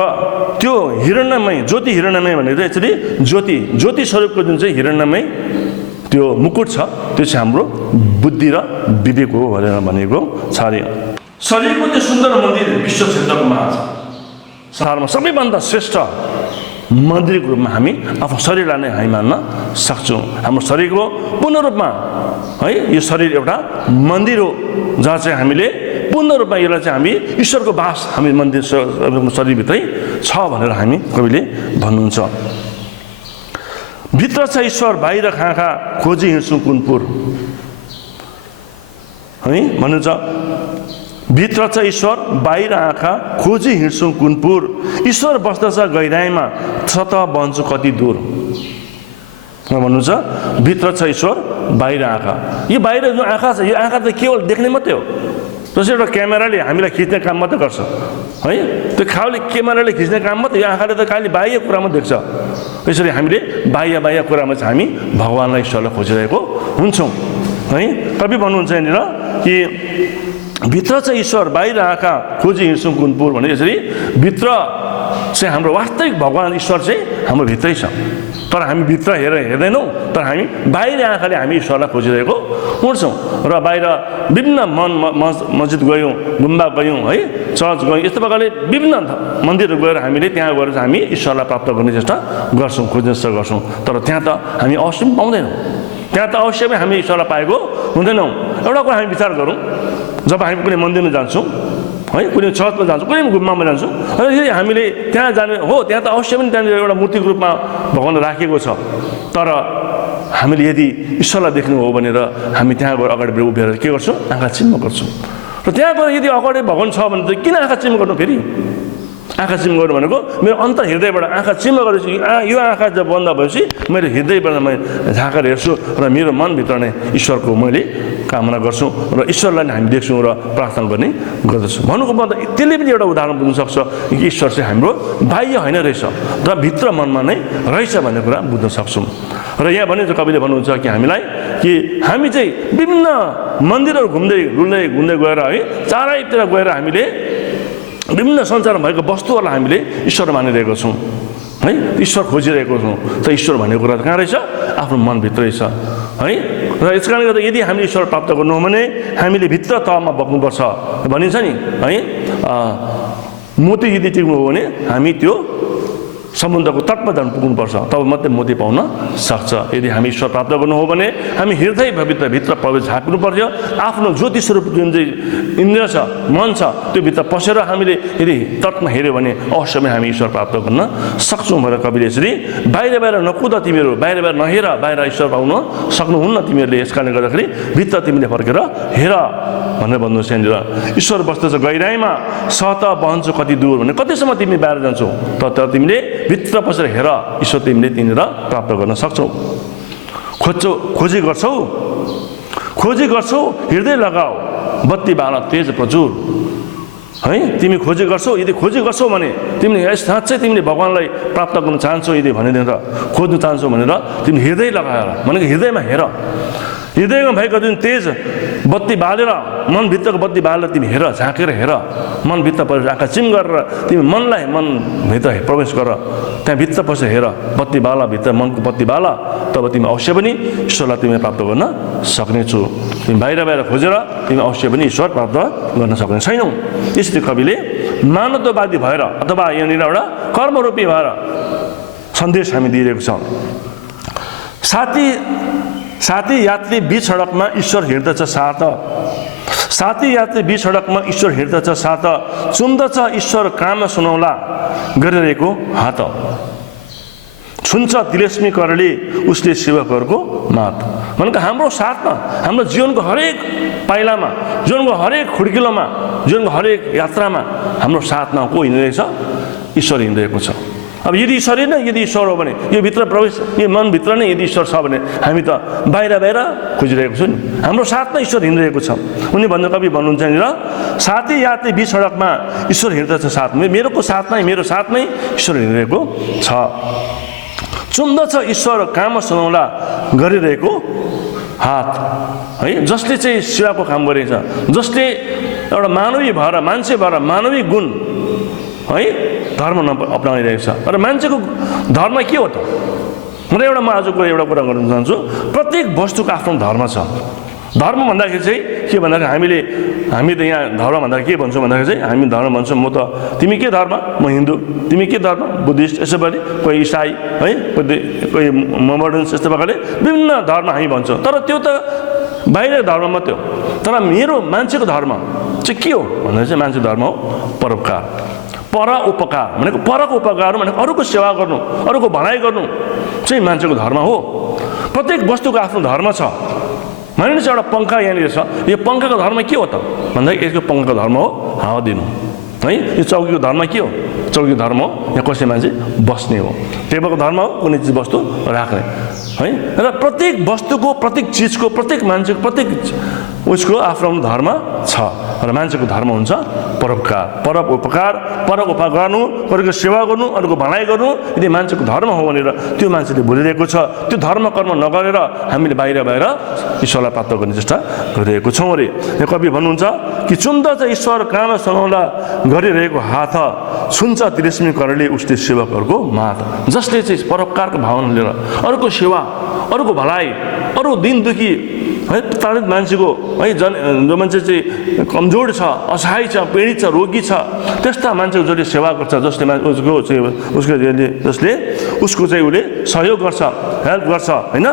त्यो हिरण्यमय ज्योति हिरण्यमय भनेको चाहिँ यसरी ज्योति स्वरूपको जुन चाहिँ हिरण्यमय त्यो मुकुट छ, त्यो चाहिँ हाम्रो बुद्धि र विवेक हो भनेर भनेको छ अरे। शरीरको त्यो सुन्दर मन्दिर विश्व क्षेत्रको माझ संसारमा सबैभन्दा श्रेष्ठ मन्दिरको रूपमा हामी आफ्नो शरीरलाई नै हामी मान्न सक्छौँ। हाम्रो शरीरको पूर्ण रूपमा है, यो शरीर एउटा मन्दिर हो जहाँ चाहिँ हामीले पूर्ण रूपमा यसलाई चाहिँ हामी ईश्वरको वास हामी मन्दिर शरीरभित्रै छ भनेर हामी कविले भन्नुहुन्छ। भित्र छ ईश्वर बाहिर खाँखा खोजी हिँड्छौँ कुनपुर है भन्नुहुन्छ। भित्र छ ईश्वर बाहिर आँखा खोजी हिँड्छौँ कुनपुर, ईश्वर बस्दछ गहिराइमा सतह बन्छु कति दूर भन्नुहुन्छ। भित्र छ ईश्वर बाहिर आँखा, यो बाहिर जुन आँखा छ यो आँखा त केवल देख्ने मात्रै हो जस्तै एउटा क्यामेराले हामीलाई खिच्ने काम मात्रै गर्छ है, त्यो खाली क्यामेराले खिच्ने काम मात्रै, यो आँखाले त खालि बाह्य कुरामा देख्छ। यसरी हामीले बाह्य कुरामा चाहिँ हामी भगवान्लाई ईश्वरलाई खोजिरहेको हुन्छौँ है। कवि भन्नुहुन्छ यहाँनिर कि भित्र चाहिँ ईश्वर, बाहिर आँखा खोजी हिँड्छौँ कुनपुर भने। यसरी भित्र चाहिँ हाम्रो वास्तविक भगवान् ईश्वर चाहिँ हाम्रो भित्रै छ, तर हामी भित्र हेर्दैनौँ, तर हामी बाहिर आँखाले हामी ईश्वरलाई खोजिरहेको हुन्छौँ। र बाहिर विभिन्न मस्जिद गयौँ, गुम्बा गयौँ है, चर्च गयौँ, यस्तो प्रकारले विभिन्न मन्दिरहरू गएर हामीले त्यहाँ गएर हामी ईश्वरलाई प्राप्त गर्ने चेष्टा गर्छौँ, खोज्ने चेष्टा गर्छौँ। तर त्यहाँ त हामी अवश्य पनि पाउँदैनौँ, त्यहाँ त अवश्य पनि हामी ईश्वरलाई पाएको हुँदैनौँ। एउटा कुरा हामी विचार गरौँ, जब हामी कुनै मन्दिरमा जान्छौँ है, कुनै चर्चमा जान्छौँ, कुनै गुम्बामा जान्छौँ, र यदि हामीले त्यहाँ जाने हो, त्यहाँ त अवश्य पनि त्यहाँनिर एउटा मूर्तिको रूपमा भगवान राखेको छ, तर हामीले यदि ईश्वरलाई देख्नु हो भनेर हामी त्यहाँ गएर अगाडि उभिएर के गर्छौँ, आँखा चिम्म गर्छौँ। र त्यहाँ गएर यदि अगाडि भगवान छ भने त किन आँखा चिम्म गर्नु? फेरि आँखा चिम्म गर्नु भनेको मेरो अन्तर हृदयबाट आँखा चिम्म गरेपछि यो आँखा जब बन्द भएपछि मैले हृदयबाट मैले झाँकेर हेर्छु र मेरो मनभित्र नै ईश्वरको मैले कामना गर्छु र ईश्वरलाई नै हामी देख्छौँ र प्रार्थना गर्ने गर्दछौँ। भन्नुको मतलब त्यसले पनि एउटा उदाहरण बुझ्न सक्छ कि ईश्वर चाहिँ हाम्रो बाह्य होइन रहेछ, र भित्र मनमा नै रहेछ भन्ने कुरा बुझ्न सक्छौँ। र यहाँ भनिन्छ, कविले भन्नुहुन्छ कि हामीलाई कि हामी चाहिँ विभिन्न मन्दिरहरू घुम्दै गएर है, चारैतिर गएर हामीले विभिन्न संसारमा भएको वस्तुहरूलाई हामीले ईश्वर मानिरहेको छौँ है, ईश्वर खोजिरहेको छौँ। त ईश्वर भन्ने कुरा त कहाँ रहेछ? आफ्नो मनभित्रै छ है। र यस कारणले गर्दा यदि हामीले ईश्वर प्राप्त गर्नु हो भने हामीले भित्र तहमा बग्नुपर्छ भनिन्छ नि है। मोती यदि टिक्नु हो भने हामी त्यो समुद्रको तटमा जानु पुग्नुपर्छ, तब मात्रै मोती पाउन सक्छ। यदि हामी ईश्वर प्राप्त गर्नु हो भने हामी हृदयभित्र प्रवेश झाँक्नु पर्छ। आफ्नो ज्योति स्वरूप जुन चाहिँ इन्द्रिय छ, मन छ, त्यो भित्र पसेर हामीले यदि तटमा हेऱ्यो भने अवश्य हामी ईश्वर प्राप्त गर्न सक्छौँ भनेर कविले यसरी बाहिर नकुद तिमीहरू, बाहिर नहेर, बाहिर ईश्वर पाउन सक्नुहुन्न तिमीहरूले, यस कारणले गर्दाखेरि भित्र तिमीले फर्केर हेर भनेर भन्नुहोस्। यहाँनिर ईश्वर बस्दछ गहिराइमा, सत बहन्छौ कति दूर भने कतिसम्म तिमी बाहिर जान्छौ, तर तिमीले भित्र पसेर हेर, ईश्वर तिमीले त्यहाँनिर प्राप्त गर्न सक्छौ। खोजी गर्छौ हृदय लगाऊ, बत्ती बाल तेज प्रचुर है। तिमी खोजी गर्छौ, यदि खोजी गर्छौ भने तिमीले साँच्चै तिमीले भगवान्लाई प्राप्त गर्न चाहन्छौ यदि भनेर खोज्नु चाहन्छौ भनेर तिमी हृदय लगाएर भनेको हृदयमा हेर, हृदयमा भएको जुन तेज बत्ती बालेर, मनभित्रको बत्ती बालेर तिमी हेर, झाँकेर हेर, मनभित्र परेर आँखा चिम गरेर तिमी मनभित्र प्रवेश गर, त्यहाँ भित्र पसेर हेर, बत्ती बाला भित्र मनको बत्ती बाला, तब तिमी अवश्य पनि ईश्वरलाई तिमीले प्राप्त गर्न सक्नेछौ। तिमी बाहिर खोजेर तिमी अवश्य पनि ईश्वर प्राप्त गर्न सक्ने छैनौ। यसरी कविले मानवतावादी भएर अथवा यहाँनिर एउटा कर्मरूपी भएर सन्देश हामी दिइरहेको छ। साथी यात्री बीच सडकमा ईश्वर हिँड्दछ साथ, साथी यात्री बीच सडकमा ईश्वर हिँड्दछ साथ, चुम्दछ ईश्वर काम सुनाउला गरिरहेको हात, छुन्छ तिलेस्मी करले उसले सेवकहरूको मात। भनेको हाम्रो साथमा, हाम्रो जीवनको हरेक पाइलामा, जीवनको हरेक खुड्किलोमा, जीवनको हरेक यात्रामा हाम्रो साथमा को हिँडिरहेछ? ईश्वर हिँडिरहेको छ। अब यदि ईश्वर नै, यदि ईश्वर हो भने यो भित्र प्रवेश, यो मनभित्र नै यदि ईश्वर छ भने हामी त बाहिर खोजिरहेको छौँ नि, हाम्रो साथमा ईश्वर हिँडिरहेको छ। उनी कवि भन्नुहुन्छ यहाँनिर, साथी यात्री बीच सडकमा ईश्वर हिँड्दछ साथ, मेरो साथमै ईश्वर हिँडिरहेको छ। चुम्दछ ईश्वर काम सुनाउला गरिरहेको हात है, जसले चाहिँ सेवाको काम गरेको छ, जसले एउटा मानवीय भएर, मान्छे भएर मानवीय गुण है धर्म अपनाइरहेको छ। र मान्छेको धर्म के हो त? म आजको एउटा कुरा गर्न चाहन्छु। प्रत्येक वस्तुको आफ्नो धर्म छ। धर्म भन्दाखेरि चाहिँ के भन्दाखेरि हामी त यहाँ धर्म भन्दाखेरि के भन्छौँ भन्दाखेरि चाहिँ हामी धर्म भन्छौँ, म त तिमी के धर्म, म हिन्दू, तिमी के धर्म, बुद्धिस्ट, यसो पनि कोही इसाई है, कोही मोहम्मडन्स, यस्तो प्रकारले विभिन्न धर्म हामी भन्छौँ। तर त्यो त बाहिर धर्म मात्रै हो। तर मेरो मान्छेको धर्म चाहिँ के हो भन्दा चाहिँ मान्छेको धर्म हो परोपकार, उपकार भनेको परको उपकार भनेको अरूको सेवा गर्नु, अरूको भनाइ गर्नु चाहिँ मान्छेको धर्म हो। प्रत्येक वस्तुको आफ्नो धर्म छ। मानिलिनुहोस् एउटा पङ्खा यहाँनिर छ, यो पङ्खाको धर्म के हो त भन्दा यसको पङ्खाको धर्म हो हावा दिनु है। यो चौकीको धर्म के हो? चौकीको धर्म हो यहाँ कसै मान्छे बस्ने हो। टेबलको धर्म हो कुनै चिज वस्तु राख्ने है। र प्रत्येक वस्तुको, प्रत्येक चिजको, प्रत्येक मान्छेको, प्रत्येक उसको आफ्नो धर्म छ। र मान्छेको धर्म हुन्छ परोपकार, परोपकार गर्नु, अरूको सेवा गर्नु, अरूको भनाइ गर्नु। यदि मान्छेको धर्म हो भनेर त्यो मान्छेले भुलिरहेको छ, त्यो धर्म कर्म नगरेर हामीले बाहिर ईश्वरलाई प्राप्त गर्ने चेष्टा गरिरहेको छौँ अरे। यहाँ कवि भन्नुहुन्छ कि चुन्द चाहिँ ईश्वर कान सुनाउँदा गरिरहेको हात, सुन्छ तिरेस्मी करले उसले सेवकहरूको मात। जसले चाहिँ परोपकारको भावना लिएर अरूको सेवा, अरूको भलाइ, अरू दिन दुखी है प्रताडित मान्छेको है, जो मान्छे चाहिँ कमजोर छ, असहाय छ, पीडित छ, रोगी छ, त्यस्ता मान्छेको जसले सेवा गर्छ, जसले उसको चाहिँ उसले सहयोग गर्छ, हेल्प गर्छ होइन,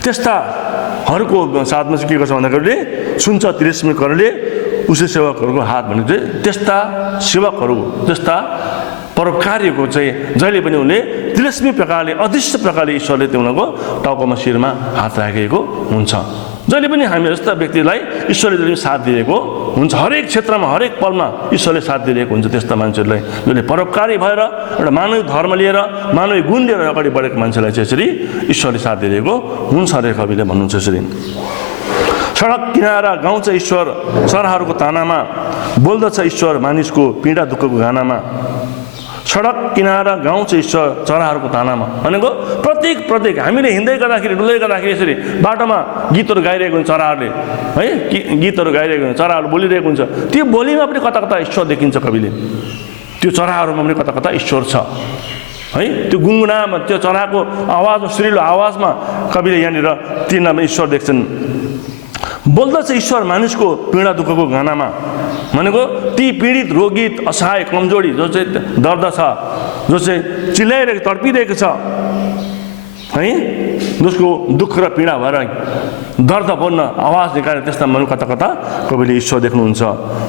त्यस्ताहरूको साथमा चाहिँ के गर्छ भन्दाखेरि सुन्छ तिरेस्मी करले उसले सेवकहरूको हात भनेको चाहिँ त्यस्ता सेवकहरू, त्यस्ता परोपकारीको चाहिँ जहिले पनि उनले तिरस्मी प्रकारले, अदृश्य प्रकारले ईश्वरले त्यो उनीहरूको टाउकोमा शिरमा हात राखेको हुन्छ। जहिले पनि हामी जस्ता व्यक्तिलाई ईश्वरले जहिले साथ दिएको हुन्छ। हरेक क्षेत्रमा, हरेक पलमा ईश्वरले साथ दिएको हुन्छ त्यस्ता मान्छेहरूलाई, जसले परोपकारी भएर एउटा मानवीय धर्म लिएर, मानवीय गुण लिएर अगाडि बढेको मान्छेलाई चाहिँ यसरी ईश्वरले साथ दिएको हुन्छ अरे कविले भन्नुहुन्छ यसरी। सडक किनारा गाउँछ ईश्वर चराहरूको तानामा, बोल्दछ ईश्वर मानिसको पीडा दुःखको गानामा। सडक किनारा गाउँछ ईश्वर चराहरूको तानामा भनेको प्रत्येक हामीले हिँड्दै गर्दाखेरि, डुल्दै गर्दाखेरि यसरी बाटोमा गीतहरू गाइरहेको हुन्छ चराहरूले है, गीतहरू गाइरहेको हुन्छ, चराहरू बोलिरहेको हुन्छ। त्यो बोलीमा पनि कता कता ईश्वर देखिन्छ कविले। त्यो चराहरूमा पनि कता कता ईश्वर छ है। त्यो गुनगुनामा, त्यो चराको आवाजमा, सुरिलो आवाजमा कविले यहाँनिर तिनीहरूमा ईश्वर देख्छन्। बोल्दछ ईश्वर मानिसको पीडा दुःखको गानामा भनेको ती पीडित, रोगी, असहाय, कमजोरी, जो चाहिँ दर्द छ, जो चाहिँ चिल्लाइरहेको, तडपिरहेको छ है, जसको दुःख र पीडा भएर दर्दपूर्ण आवाज निकालेर त्यस्ता मन कता कता कविले ईश्वर देख्नुहुन्छ।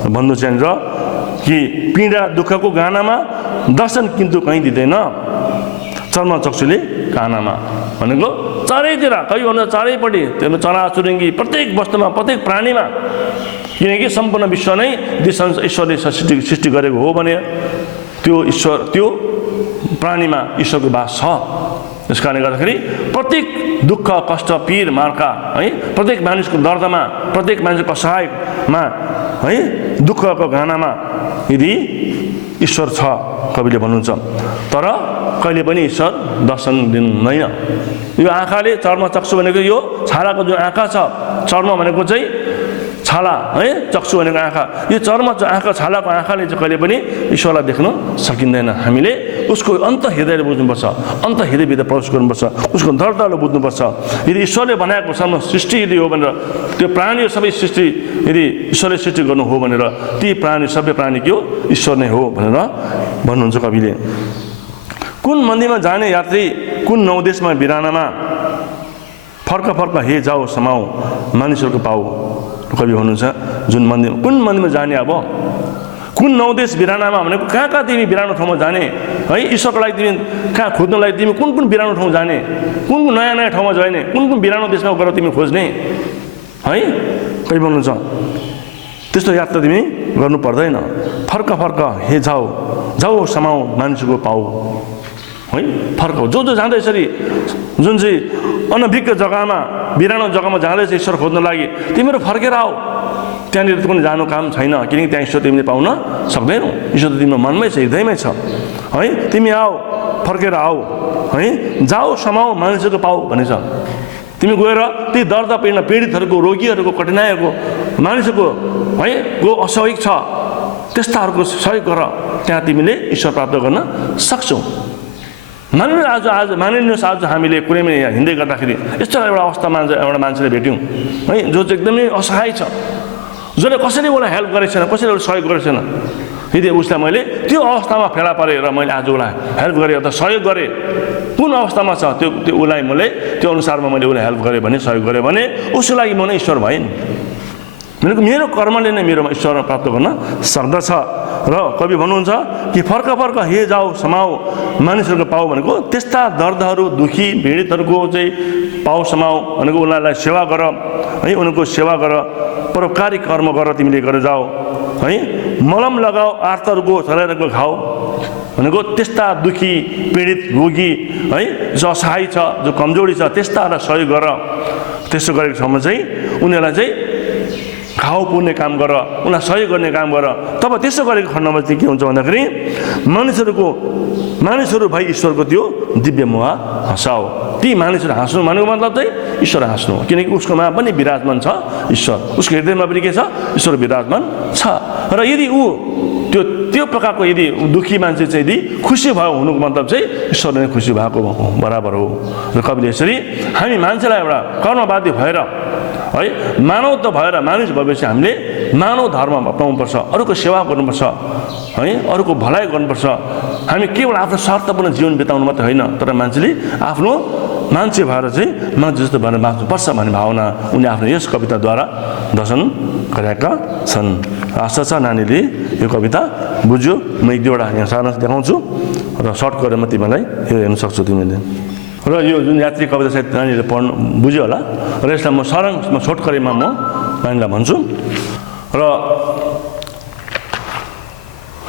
भन्नु चाहिँ र कि पीडा दुःखको गानामा दर्शन किन्तु कहीँ दिँदैन चर्म चक्षुले कानामा भनेको चारैतिर, कवि भन्नु चारैपट्टि त्यो चरा चुरुङ्गी प्रत्येक वस्तुमा, प्रत्येक प्राणीमा, किनकि सम्पूर्ण विश्व नै ईश्वरले सृष्टि गरेको हो भने त्यो ईश्वर, त्यो प्राणीमा ईश्वरको वास छ। त्यस कारणले गर्दाखेरि प्रत्येक दुःख, कष्ट, पीर, मार्का है, प्रत्येक मानिसको दर्दमा, प्रत्येक मानिसको असहायमा है, दुःखको गानामा यदि ईश्वर छ कविले भन्नुहुन्छ। तर कहिले पनि ईश्वर दर्शन दिनुहुँदैन। यो आँखाले, चर्म चक्षु भनेको यो छालाको जुन आँखा छ, चर्म भनेको चाहिँ छाला है, चक्षु भनेको आँखा, यो चर्म आँखा, छालाको आँखाले चाहिँ कहिले पनि ईश्वरलाई देख्न सकिँदैन। हामीले उसको अन्त हृदयले बुझ्नुपर्छ, अन्त हृदयभित्र प्रवेश गर्नुपर्छ, उसको दर्दलाई बुझ्नुपर्छ। यदि ईश्वरले बनाएको सम्म सृष्टि यदि हो भनेर, त्यो प्राणी सबै सृष्टि यदि ईश्वरले सृष्टि गर्नु हो भनेर, ती प्राणी सबै प्राणी के हो? ईश्वर नै हो भनेर भन्नुहुन्छ कविले। कुन मन्दिरमा जाने यात्री, कुन नौ देशमा बिरानामा, फर्क हे जाऊ समाऊ मानिसहरूको पाऊ। कवि भन्नुहुन्छ जुन मन्दिर, कुन मन्दिरमा जाने, अब कुन नौ देश बिरानामा भनेको कहाँ तिमी बिरानो ठाउँमा जाने है, ईश्वरको लागि तिमी कहाँ खोज्नलाई तिमी कुन बिरानो ठाउँ जाने, कुन नयाँ ठाउँमा जाने, कुन बिरानो देशमा गएर तिमी खोज्ने है। कवि भन्नुहुन्छ त्यस्तो यात्रा तिमी गर्नु पर्दैन। फर्क हे जाऊ समाऊ मानिसको पाऊ है। फर्क जो जाँदा यसरी जुन चाहिँ अनभिज्ञ जग्गामा, बिरानो जग्गामा जाँदैछ ईश्वर खोज्न लागि, तिमीहरू फर्केर आऊ। त्यहाँनिर कुनै जानु काम छैन, किनकि त्यहाँ ईश्वर तिमीले पाउन सक्दैनौ। ईश्वर त तिम्रो मनमै छ, हृदयमै छ है। तिमी आऊ, फर्केर आऊ है, जाऊ समाऊ मानिसको पाऊ भनेछ। तिमी गएर ती दर्द पीडितहरूको, रोगीहरूको, कठिनाइहरूको, मानिसको है को असहयोग छ त्यस्ताहरूको सहयोग गर, त्यहाँ तिमीले ईश्वर प्राप्त गर्न सक्छौ। मानिलिनुहोस् आज हामीले कुनैमा हिँड्दै गर्दाखेरि यस्तो एउटा अवस्थामा एउटा मान्छेले भेट्यौँ है, जो चाहिँ एकदमै असहाय छ, जसले कसैले उसलाई हेल्प गरेको छैन, कसैले उसलाई सहयोग गरेको छैन। यदि उसलाई मैले त्यो अवस्थामा फेला परेँ र मैले आज उसलाई हेल्प गरेँ अथवा सहयोग गरेँ, कुन अवस्थामा छ त्यो उसलाई मैले त्यो अनुसारमा मैले उसलाई हेल्प गरेँ भने, सहयोग गरेँ भने उसको लागि म नै ईश्वर भएँ। मेरो कर्मले नै मेरोमा ईश्वर प्राप्त गर्न सक्दछ। र कवि भन्नुहुन्छ कि फर्क हे जाऊ समाऊ मानिसहरूको पाऊ भनेको त्यस्ता दर्दहरू, दुखी पीडितहरूको चाहिँ पाऊ समाऊ भनेको उनीहरूलाई सेवा गर है, उनीहरूको सेवा गर, परोपकारी कर्म गर, तिमीले गरेर जाऊ है मलम लगाऊ आर्तहरूको चलाइरहेको खाऊ भनेको त्यस्ता दुखी पीडित रोगी है जो असहाय छ जो कमजोरी छ त्यस्ताहरूलाई सहयोग गर त्यसो गरेको ठाउँमा चाहिँ उनीहरूलाई चाहिँ घाउ पुर्ने काम गर उनीलाई सहयोग गर्ने काम गर तब त्यसो गरेको खण्डमा चाहिँ के हुन्छ भन्दाखेरि मानिसहरू भई ईश्वरको त्यो दिव्य मुह हँसाओ ती मानिसहरू हाँस्नु भनेको मतलब चाहिँ ईश्वर हाँस्नु हो किनकि उसकोमा पनि विराजमान छ ईश्वर उसको हृदयमा पनि के छ ईश्वर विराजमान छ र यदि ऊ त्यो प्रकारको यदि दुखी मान्छे चाहिँ यदि खुसी भयो हुनुको मतलब चाहिँ ईश्वरले खुसी भएको बराबर हो र कविले यसरी हामी मान्छेलाई एउटा कर्मवादी भएर है मानव त भएर मानिस भएपछि हामीले मानव धर्म अपनाउनुपर्छ अरूको सेवा गर्नुपर्छ है अरूको भलाइ गर्नुपर्छ हामी केवल आफ्नो स्वार्थपूर्ण जीवन बिताउनु मात्रै होइन तर मान्छेले आफ्नो मान्छे भएर चाहिँ मान्छे जस्तो भएर बाँच्नुपर्छ भन्ने भावना उनले आफ्नो यस कविताद्वारा दर्शन गरेका छन् आशा छ नानीले यो कविता बुझ्यो म एक दुईवटा यहाँ सानो देखाउँछु र सर्ट गरेर म तिमीलाई यो हेर्न सक्छु तिमीले र यो जुन यात्री कविता सायद नानीहरूले पढ्नु बुझ्यो होला र यसलाई म छोटकरीमा म नानीलाई भन्छु र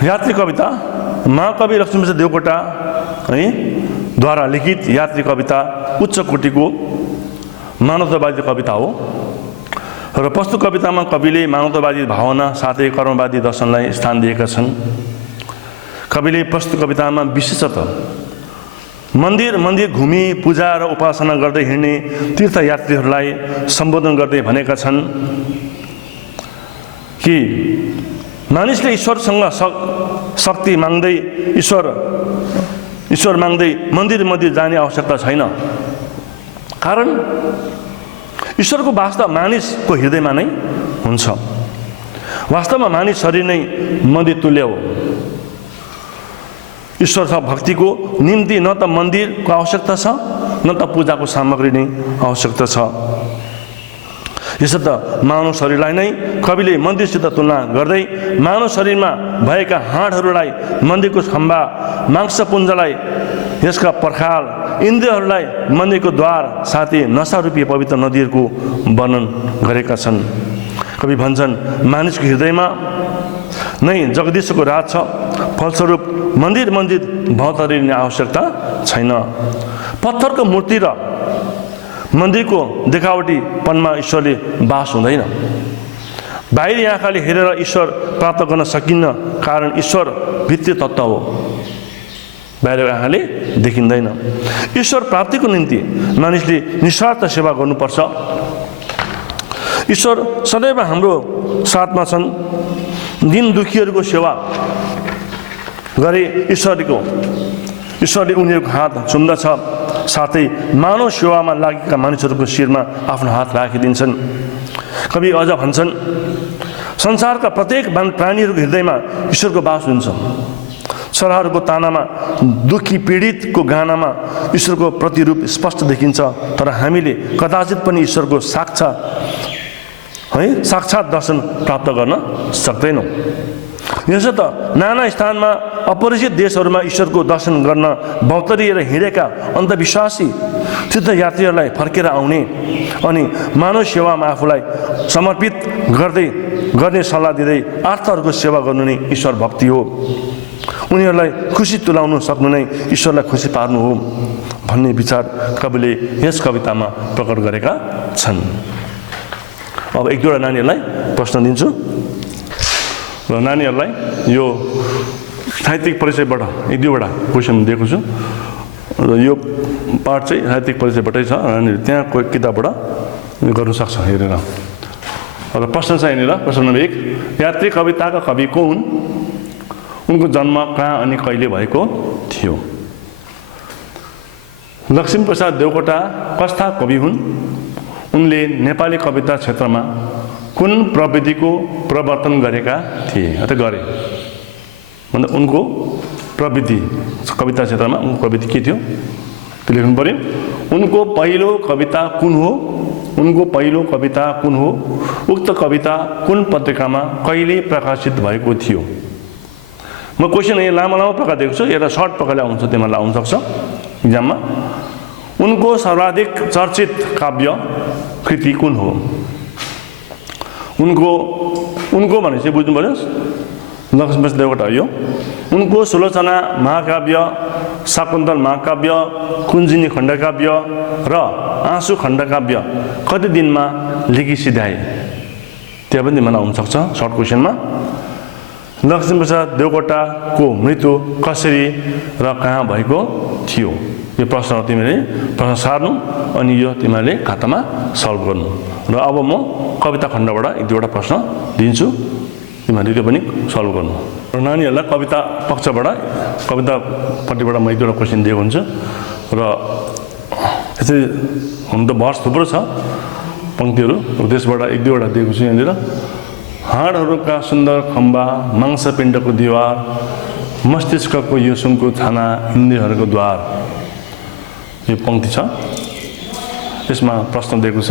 यात्री कविता महाकवि लक्ष्मीप्रसाद देवकोटा है द्वारा लिखित यात्री कविता उच्च कोटिको मानवतावादी कविता हो र प्रस्तुत कवितामा कविले मानवतावादी भावना साथै कर्मवादी दर्शनलाई स्थान दिएका छन् कविले प्रस्तुत कवितामा विशेषतः मन्दिर घुमी पूजा र उपासना गर्दै हिँड्ने तीर्थयात्रीहरूलाई सम्बोधन गर्दै भनेका छन् कि मानिसले ईश्वरसँग शक्ति माग्दै ईश्वर माग्दै मन्दिर जाने आवश्यकता छैन कारण ईश्वरको वास्तव मानिसको हृदयमा नै हुन्छ वास्तवमा मानिस शरीर नै मन्दिर तुल्य हो ईश्वर भक्तिको निम्ति न त मन्दिरको आवश्यकता छ न त पूजाको सामग्री नै आवश्यकता छ यसर्थ मानव शरीरलाई नै कविले मन्दिरसित तुलना गर्दै मानव शरीरमा भएका हाडहरूलाई मन्दिरको खम्बा मांसपुञ्जलाई यसका पर्खाल इन्द्रियहरूलाई मन्दिरको द्वार साथै नशारूपी पवित्र नदीहरूको वर्णन गरेका छन् कवि भन्छन् मानिसको हृदयमा नै जगदीशको राज छ फलस्वरूप मन्दिर भौतारिने आवश्यकता छैन पत्थरको मूर्ति र मन्दिरको देखावटीपनमा ईश्वरले बास हुँदैन बाहिरी आँखाले हेरेर ईश्वर प्राप्त गर्न सकिन्न कारण ईश्वर भित्री तत्त्व हो बाहिर आँखाले देखिँदैन ईश्वर प्राप्तिको निम्ति मानिसले निस्वार्थ सेवा गर्नुपर्छ ईश्वर सदैव हाम्रो साथमा छन् दिन दुखीहरूको सेवा गरे ईश्वरले उनीहरूको हात चुम्दछ साथै मानव सेवामा लागेका मानिसहरूको शिरमा आफ्नो हात राखिदिन्छन् कवि अझ भन्छन् संसारका प्रत्येक प्राणीहरूको हृदयमा ईश्वरको बास हुन्छ चराहरूको तानामा दुखी पीडितको गानामा ईश्वरको प्रतिरूप स्पष्ट देखिन्छ तर हामीले कदाचित पनि ईश्वरको साक्षात दर्शन प्राप्त गर्न सक्दैनौँ यसर्थ नाना स्थानमा अपरिचित देशहरूमा ईश्वरको दर्शन गर्न भौतरिएर हिँडेका अन्धविश्वासी तीर्थयात्रीहरूलाई फर्केर आउने अनि मानव सेवामा आफूलाई समर्पित गर्ने सल्लाह दिँदै आर्थहरूको सेवा गर्नु नै ईश्वर भक्ति हो उनीहरूलाई खुसी तुल्याउन सक्नु नै ईश्वरलाई खुसी पार्नु हो भन्ने विचार कविले यस कवितामा प्रकट गरेका छन् अब एक दुईवटा नानीहरूलाई प्रश्न दिन्छु र नानीहरूलाई यो साहित्यिक परिचयबाट एक दुईवटा क्वेसन दिएको छु र यो पार्ट चाहिँ साहित्यिक परिचयबाटै छ नानीहरू त्यहाँ कोही किताबबाट गर्नु सक्छ हेरेर र प्रश्न चाहिँ यहाँनिर प्रश्न नम्बर 1 यात्री कविताका कवि को हुन् उनको जन्म कहाँ अनि कहिले भएको थियो लक्ष्मीप्रसाद देवकोटा कस्ता कवि हुन् उनले नेपाली कविता क्षेत्रमा कुन प्रविधिको प्रवर्तन गरेका थिए अथवा गरे मतलब उनको प्रविधि कविता क्षेत्रमा उनको प्रविधि के थियो त्यो लेख्नु पर्यो उनको पहिलो कविता कुन हो उक्त कविता कुन पत्रिकामा कहिले प्रकाशित भएको थियो म क्वेसन यहाँ लामो प्रकार दिएको छु एउटा सर्ट प्रकारले आउँछ तिमीहरूलाई आउन सक्छ इक्जाममा उनको सर्वाधिक चर्चित काव्य कृति कुन हो उनको भनेपछि बुझ्नु पर्यो लक्ष्मीप्रसाद देवकोटा हो यो। उनको सुलोचना महाकाव्य, शाकुन्तल महाकाव्य, कुञ्जिनी खण्डकाव्य र आँसु खण्डकाव्य कति दिनमा लेखी सिध्याए? त्यहाँ पनि तिमीलाई हुनसक्छ सर्ट क्वेसनमा। लक्ष्मीप्रसाद देवकोटाको मृत्यु कसरी र कहाँ भएको थियो? यो प्रश्न तिमीले प्रश्न सार्नु अनि यो तिमीले खातामा सल्भ गर्नु। र अब म कविता खण्डबाट एक दुईवटा प्रश्न दिन्छु, तिमीहरूले त्यो पनि सल्भ गर्नु। र नानीहरूलाई कविता पक्षबाट कवितापट्टिबाट म एक दुईवटा क्वेसन दिएको हुन्छु। र यसरी हुन त भर्स थुप्रो छ पङ्क्तिहरू, त्यसबाट एक दुईवटा दिएको छु यहाँनिर। हाडहरूका सुन्दर खम्बा, मांसपिण्डको दिवार, मस्तिष्कको यो सुनको छाना, इन्द्रियहरूको द्वार। यो पङ्क्ति छ, यसमा प्रश्न दिएको छ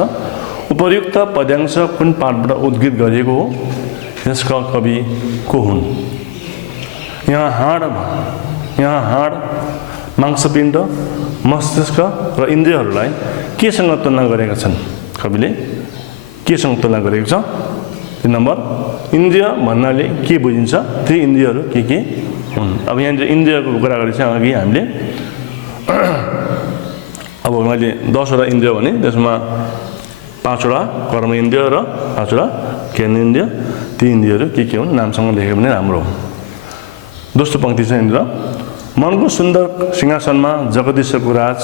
उपर्युक्त पद्यांश कुन पाठबाट उद्धृत गरिएको हो? यसका कवि को हुन्? यहाँ हाड, मांसपिण्ड, मस्तिष्क र इन्द्रियहरूलाई केसँग तुलना गरेका छन्? कविले केसँग तुलना गरेको छ? 3 नम्बर, इन्द्रिय भन्नाले के बुझिन्छ? ती इन्द्रियहरू के हुन्? अब यहाँ इन्द्रियको कुरा गरेको छ अघि हामीले। अब मैले 10 वटा इन्द्रिय भने त्यसमा 5 वटा कर्म इन्द्रिय र 5 वटा ज्ञानेन्द्रिय। ती इन्द्रियहरू के हुन् नामसँग लेख्यो भने राम्रो हो। दोस्रो पङ्क्ति छ यहाँनिर, मनको सुन्दर सिंहासनमा जगदीशको राज,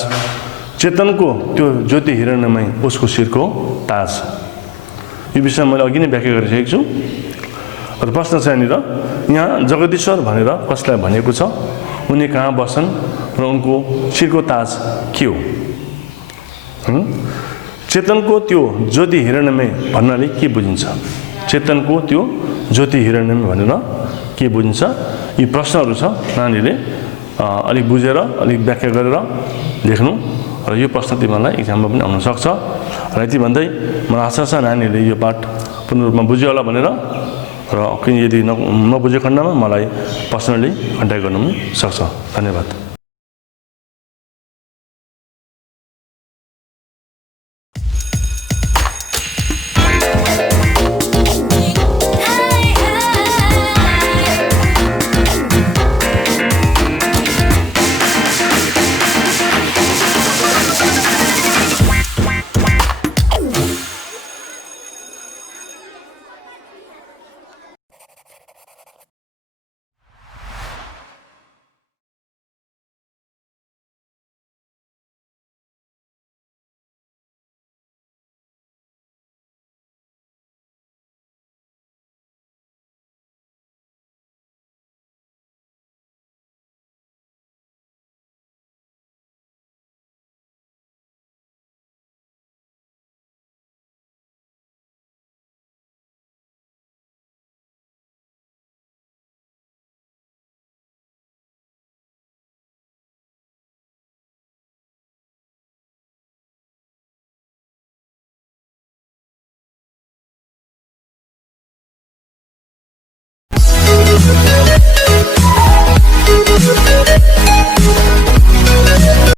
चेतनको त्यो ज्योति हिरण्यमय उसको शिरको ताज। यो विषय मैले अघि नै व्याख्या गरिसकेको छु। र प्रश्न छ यहाँनिर, यहाँ जगदीश्वर भनेर कसलाई भनेको छ? उनी कहाँ बस्छन् र उनको शिरको ताज के हो? चेतनको त्यो ज्योति हिरण्यमय भन्नाले के बुझिन्छ? चेतनको त्यो ज्योति हिरण्यमय भनेर के बुझिन्छ? यी प्रश्नहरू छ, नानीले अलिक बुझेर अलिक व्याख्या गरेर लेख्नु। र यो प्रश्न तिमीलाई इक्जाममा पनि आउन सक्छ। र यति भन्दै मलाई आशा छ नानीहरूले यो पाठ पूर्ण रूपमा बुझ्यो होला भनेर। र यदि नबुझेको खण्डमा मलाई पर्सनली कन्ट्याक्ट गर्नु पनि सक्छ। धन्यवाद।